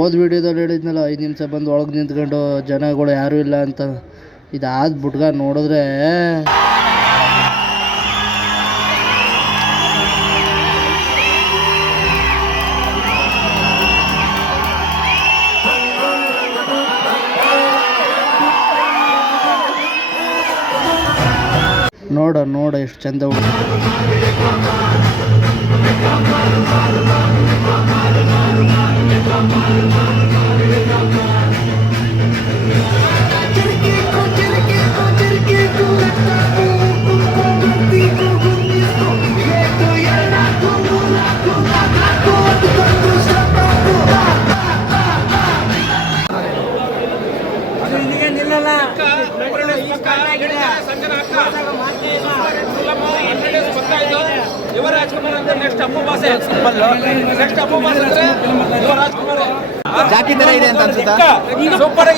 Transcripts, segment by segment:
ಹೋದ ವೀಡಿಯೋದಲ್ಲಿ ಹೇಳಿದ್ನಲ್ಲ, ಐದು ನಿಮಿಷ ಬಂದು ಒಳಗೆ ನಿಂತ್ಕೊಂಡು ಜನಗಳು ಯಾರೂ ಇಲ್ಲ ಅಂತ. ಇದಾದ ಬುಡ್ಗ ನೋಡಿದ್ರೆ ನೋಡ ನೋಡ, ಎಷ್ಟು ಚಂದ ಉಂಟು ಜಾಕಿ ತರ ಇದೆ ಅಂತ ಅನ್ಸುತ್ತಾ? ಸೂಪರ್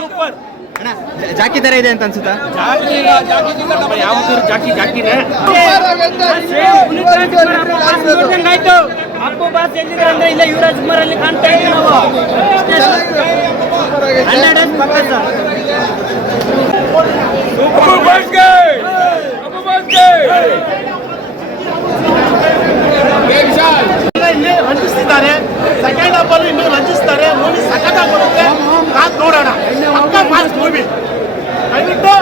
ಸೂಪರ್ ಅಣ್ಣ ಜಾಕಿ ತರ ಇದೆ ಅಂತ ಅನ್ಸುತ್ತಾ? ಜಾಕಿ ಜಾಕಿ ಜಾಕಿ ಜಾಕಿನೇ ಆಯ್ತು ಅಪ್ಪು ಬಾಸ್ ಎಲ್ಲಿದೆ ಅಂದ್ರೆ ಇಲ್ಲ ಯುವರಾಜ್ ಕುಮಾರ್ ಅಲ್ಲಿ ಕಾಣ್ತಾ ಇದ್ದೀವಿ ನಾವು ಹನ್ನೆರಡು ಪಕ್ಕ ಸರ್ ಅಪ್ಪು ಬಾಸ್ಗೆ ಅಪ್ಪು ಬಾಸ್ಗೆ ಇಲ್ಲಿ ರಂಜಿಸ್ತಿದ್ದಾರೆ ಸೆಕೆಂಡ್ ಹಾಫ್ ಅಲ್ಲಿ ಇನ್ನೂ ರಂಜಿಸ್ತಾರೆ ಮೂವಿ ಸಖತ್ತಾಗಿ ಬರುತ್ತೆ ಕಾದ್ ನೋಡೋಣ ಪಕ್ಕ ಮಾಸ್ ಮೂವಿ ದಯವಿಟ್ಟು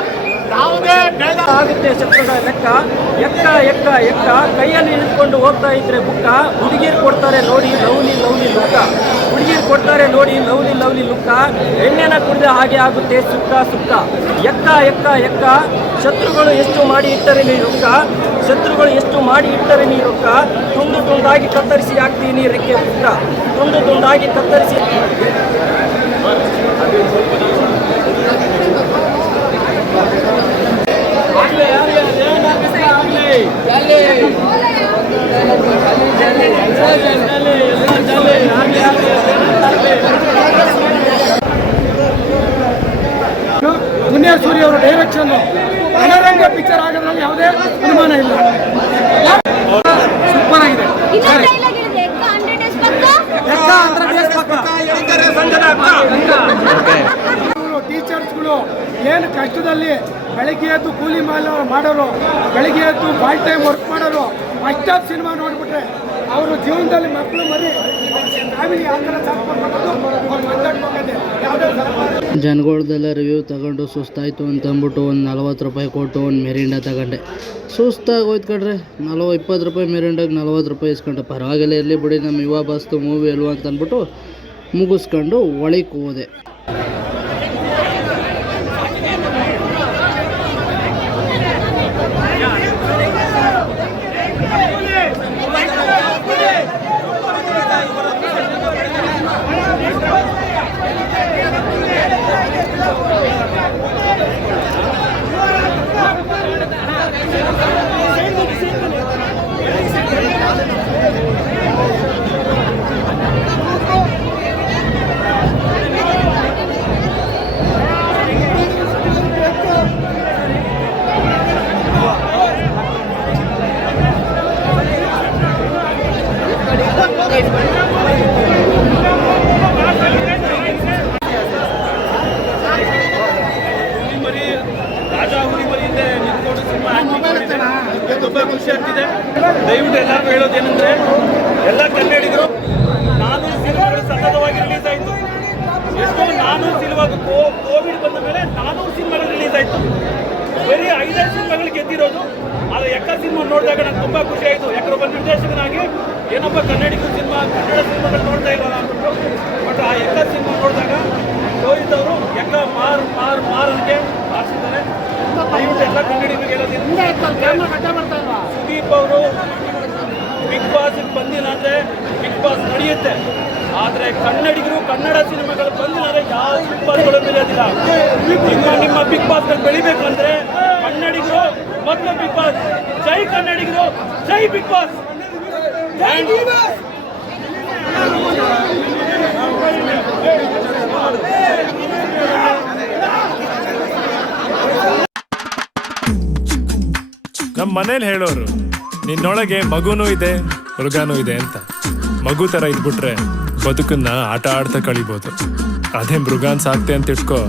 ಯಾವುದೇ ಭೇದ ಆಗುತ್ತೆ ಶತ್ರುಗಳ ಲೆಕ್ಕ ಎಕ್ಕ ಎಕ್ಕ, ಕೈಯಲ್ಲಿ ನಿಂತ್ಕೊಂಡು ಹೋಗ್ತಾ ಇದ್ರೆ ಬುಕ್ಕ, ಹುಡುಗಿರು ಕೊಡ್ತಾರೆ ನೋಡಿ ಲವ್ಲಿ ಲವ್ಲಿ ಲುಕ್ಕ. ಹುಡುಗಿರು ಕೊಡ್ತಾರೆ ನೋಡಿ ಲವ್ಲಿ ಲವ್ಲಿ ಲುಕ್ಕ. ಎಣ್ಣೆನ ಕುಡಿದ ಹಾಗೆ ಆಗುತ್ತೆ ಸುಕ್ಕ ಸುಕ್ಕ. ಎಕ್ಕ ಎಕ್ಕ ಎಕ್ಕ. ಶತ್ರುಗಳು ಎಷ್ಟು ಮಾಡಿ ಇಟ್ಟರೆ ನೀ ರೊಕ್ಕ? ಶತ್ರುಗಳು ಎಷ್ಟು ಮಾಡಿ ಇಟ್ಟರೆ ನೀ ರೊಕ್ಕ? ತುಂಡು ತುಂಡಾಗಿ ಕತ್ತರಿಸಿ ಹಾಕ್ತೀನಿ ರೆಕ್ಕೆ ಪುಕ್ಕ ತುಂಡು ತುಂಡಾಗಿ ಕತ್ತರಿಸಿ ಆಗ್ಲಿ, ಜಲ್ಲಿ, ಕಷ್ಟದಲ್ಲಿ ಬೆಳಗ್ಗೆ ಎದ್ದು ಕೂಲಿ ಮಾಲ ಮಾಡೋರು ಬೆಳಗ್ಗೆ ಎದ್ದು ಫಾಲ್ ಟೈಮ್ ವರ್ಕ್ ಮಾಡೋರು, ಅಷ್ಟಾದ ಸಿನಿಮಾ ನೋಡಿಬಿಟ್ರೆ ಅವರು ಜೀವನದಲ್ಲಿ ಮಕ್ಕಳು ಮರಿ ಫ್ಯಾಮಿಲಿ ಜನಗಳ್ದೆಲ್ಲ ರಿವ್ಯೂ ತಗೊಂಡು ಸುಸ್ತಾಯಿತು ಅಂತ ಅಂದ್ಬಿಟ್ಟು ಒಂದು ನಲ್ವತ್ತು ರೂಪಾಯಿ ಕೊಟ್ಟು ಒಂದು ಮೆರಿಂಡ ತಗೊಂಡೆ. ಸುಸ್ತಾಗಿ ಹೋಯ್ತು ಕಡ್ರೆ ನಲ್ವ ಇಪ್ಪತ್ತು ರೂಪಾಯಿ ಮೆರಿಂಡಾಗಿ ನಲ್ವತ್ತು ರೂಪಾಯಿ ಇಸ್ಕೊಂಡೆ. ಪರವಾಗಿಲ್ಲ, ಇರಲಿ ಬಿಡಿ ನಮ್ಮ ಯುವ ಬಸ್ತು ಮೂವಿ ಅಲ್ವಾ ಅಂತ ಅಂದ್ಬಿಟ್ಟು ಮುಗಿಸ್ಕೊಂಡು ಒಳಗೆ ಹೋದೆ ಹುಲಿಮರಿ ರಾಜ ಹುಲಿಮರಿಯಿಂದ ನಿಂತ್ಕೊಂಡು ಸಿನಿಮಾ ತುಂಬಾ ಖುಷಿ ಆಗ್ತಿದೆ ದಯವಿಟ್ಟು ಎಲ್ಲರಿಗೂ ಹೇಳೋದೇನೆಂದ್ರೆ ಎಲ್ಲ ಕನ್ನಡಿಗರು ನಾನು ಸಿನಿಮಾಗಳು ಸತತವಾಗಿ ರಿಲೀಸ್ ಆಯಿತು ಎಷ್ಟೋ ನಾನು ಸಿನಿಮಾ ಕೋವಿಡ್ ಬಂದ ಮೇಲೆ ನಾನು ಸಿನಿಮಾಗಳು ರಿಲೀಸ್ ಆಯಿತು ಸಿನಿಮಾಗಳು ಗೆದ್ದಿರೋದು. ಆದರೆ ಎಕ್ಕ ಸಿನಿಮಾ ನೋಡಿದಾಗ ನಂಗೆ ತುಂಬ ಖುಷಿ ಆಯಿತು. ಯಾಕಂದ್ರೆ ಒಬ್ಬ ನಿರ್ದೇಶಕನಾಗಿ ಏನೊಬ್ಬ ಕನ್ನಡಿಗ ಸಿನಿಮಾ ಕನ್ನಡ ಸಿನಿಮಾಗಳು ನೋಡ್ತಾ ಇಲ್ವಲ್ಲ ಅಂದ್ಬಿಟ್ಟು ಬಟ್ ಆ ಎಕ್ಕ ಸಿನಿಮಾ ನೋಡಿದಾಗ ರೋಹಿತ್ ಅವರು ಎಕ್ಕ ಮಾರ್ ಮಾರ್ ಮಾರ್ ಅಂತೆ ಆರಿಸಿದ್ದಾರೆ. ದಯವಿಟ್ಟು ಎಲ್ಲ ಕನ್ನಡಿಗರಿಗೆ ಸುದೀಪ್ ಅವರು ಬಿಗ್ ಬಾಸ್ ಬಂದಿಲ್ಲ ಅಂದರೆ ಬಿಗ್ ಬಾಸ್ ನಡೆಯುತ್ತೆ. ಆದರೆ ಕನ್ನಡಿಗರು ಕನ್ನಡ ಸಿನಿಮಾಗಳು ಬಂದಿಲ್ಲ ಅಂದ್ರೆ ಯಾವ ಬಿಗ್ ಬಾಸ್ಗಳು ನಡೆಯೋದಿಲ್ಲ ನಿಮ್ಮ ನಿಮ್ಮ ಬಿಗ್ ಬಾಸ್ಗಳು ಬೆಳಿಬೇಕು ಅಂದ್ರೆ ಕನ್ನಡಿಗರು, ಮೊದಲು ಬಿಗ್ ಬಾಸ್. ಜೈ ಕನ್ನಡಿಗರು, ಜೈ ಬಿಗ್ ಬಾಸ್. ನಮ್ಮ ಮನೇಲಿ ಹೇಳೋರು, ನಿನ್ನೊಳಗೆ ಮಗುನೂ ಇದೆ ಮೃಗನೂ ಇದೆ ಅಂತ. ಮಗು ಥರ ಇದ್ಬಿಟ್ರೆ ಬದುಕನ್ನ ಆಟ ಆಡ್ತಾ ಕಳಿಬೋದು. ಅದೇ ಮೃಗಾನ್ ಸಾಕ್ತೆ ಅಂತ ಇಟ್ಕೋ,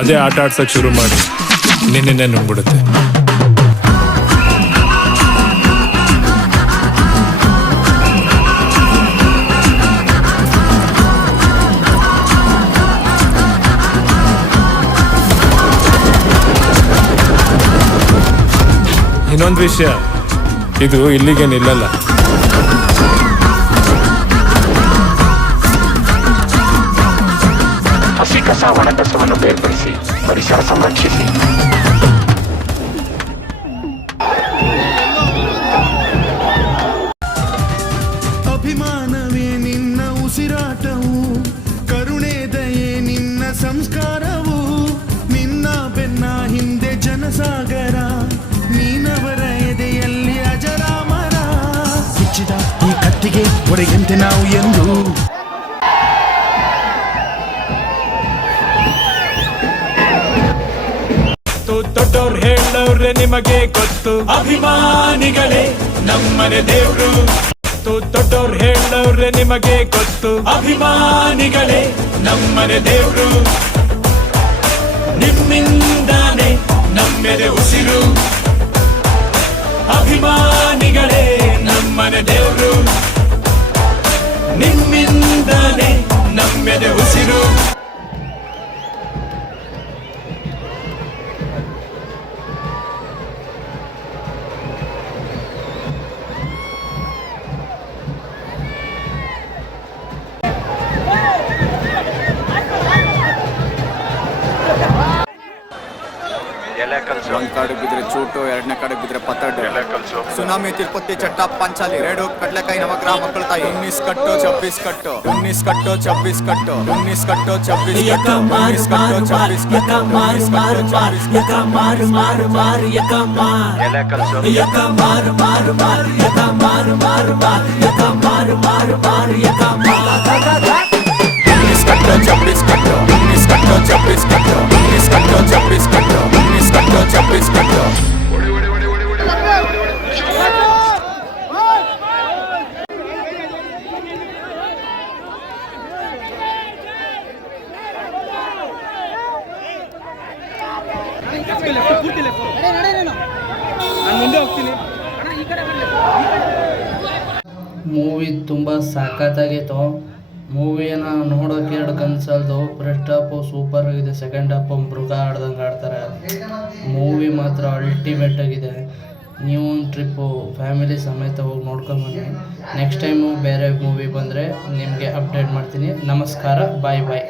ಅದೇ ಆಟ ಆಡ್ಸಕ್ ಶುರು ಮಾಡಿ. ನಿನ್ನೆ ನುಂಗ್ಬಿಡುತ್ತೆ. ಇನ್ನೊಂದು ವಿಷಯ ಇದು ಇಲ್ಲಿಗೆ ನಿಲ್ಲಲ್ಲ. ಹಸಿ ಕಸ ಒಣ ಕಸವನ್ನು ಬೇರ್ಪಡಿಸಿ ಪರಿಸರ ಸಂರಕ್ಷಿಸಿ. ಜನಸಾಗರ ನೀನವರ ಎದೆಯಲ್ಲಿ ಅಜರಾಮರ. ಬಿಚ್ಚಿದ ಈ ಕತ್ತಿಗೆ ಒಡೆಯಂತೆ ನಾವು ಎಂದು. ದೊಡ್ಡವ್ರು ಹೇಳವ್ರೆ ನಿಮಗೆ ಗೊತ್ತು. ಅಭಿಮಾನಿಗಳೇ ನಮ್ಮನೆ ದೇವ್ರು. ದೊಡ್ಡವ್ರು ಹೇಳವ್ರೆ ನಿಮಗೆ ಗೊತ್ತು. ಅಭಿಮಾನಿಗಳೇ ನಮ್ಮನೆ ದೇವ್ರು. ನಿಮ್ಮಿಂದಾನೆ ನಮ್ಮೆದೆ ಉಸಿರು. ಅಭಿಮಾನಿಗಳೇ ನಮ್ಮನೆ ದೇವ್ರು. ನಿಮ್ಮಿಂದಲೇ ನಮ್ಮೆದೆ ಉಸಿರು. ಒಂದ್ ಕಾಡು ಬಿದ್ರೆ ಚೂಟು ಎರಡನೇ ಕಾಡು ಬಿದ್ರೆ ಪತ್ತಡ್ಡು ಸುನಾಮಿ ತಿರುಪತಿ ಚಟ್ಟ ಪಂಚಾಲಿ ರೇಡು ಕಡ್ಲೆಕಾಯಿ ನವಗ್ರಹ ಮಕ್ಕಳ ತಾಯಿ ಉನ್ನಿಸ್ ಕಟ್ಟು ಚಬ್ಬಿಸ್ ಕಟ್ಟು ಉನ್ನಿಸ್ ಕಟ್ಟು ಚಬ್ಬಿಸ್ ಕಟ್ಟು ಉನ್ನಿಸ್ ಕಟ್ಟು ಚಬ್ಬಿಸ್ ಕಟ್ಟು ಉನ್ನಿಸ್ ಕಟ್ಟು ಚಬ್ಬಿಸ್ ಕಟ್ಟು ಉನ್ನಿಸ್ ಕಟ್ಟು ಚಬ್ಬಿಸ್ ಕಟ್ಟು ಉನ್ನಿಸ್ ಕಟ್ಟು ಚಬ್ಬಿಸ್ ಕಟ್ಟು ಮೂವಿ ತುಂಬ ಸಾಕತ್ತಾಗಿತ್ತು ಮೂವಿನ ನೋಡೋಕೆ ಎರಡು ಕನ್ಸಲ್ದು ಫಸ್ಟ್ ಹಾಫು ಸೂಪರ್ ಆಗಿದೆ ಸೆಕೆಂಡ್ ಹಾಫು ಮೃಗ ಆಡ್ದಂಗೆ ಆಡ್ತಾರೆ. ಮೂವಿ ಮಾತ್ರ ಅಲ್ಟಿಮೇಟ್ ಆಗಿದೆ. ನೀವು ಒಂದು ಟ್ರಿಪ್ಪು ಫ್ಯಾಮಿಲಿ ಸಮೇತ ಹೋಗಿ ನೋಡ್ಕೊಂಬನ್ನಿ ನೆಕ್ಸ್ಟ್ ಟೈಮು ಬೇರೆ ಮೂವಿ ಬಂದರೆ ನಿಮಗೆ ಅಪ್ಡೇಟ್ ಮಾಡ್ತೀನಿ. ನಮಸ್ಕಾರ ಬಾಯ್ ಬಾಯ್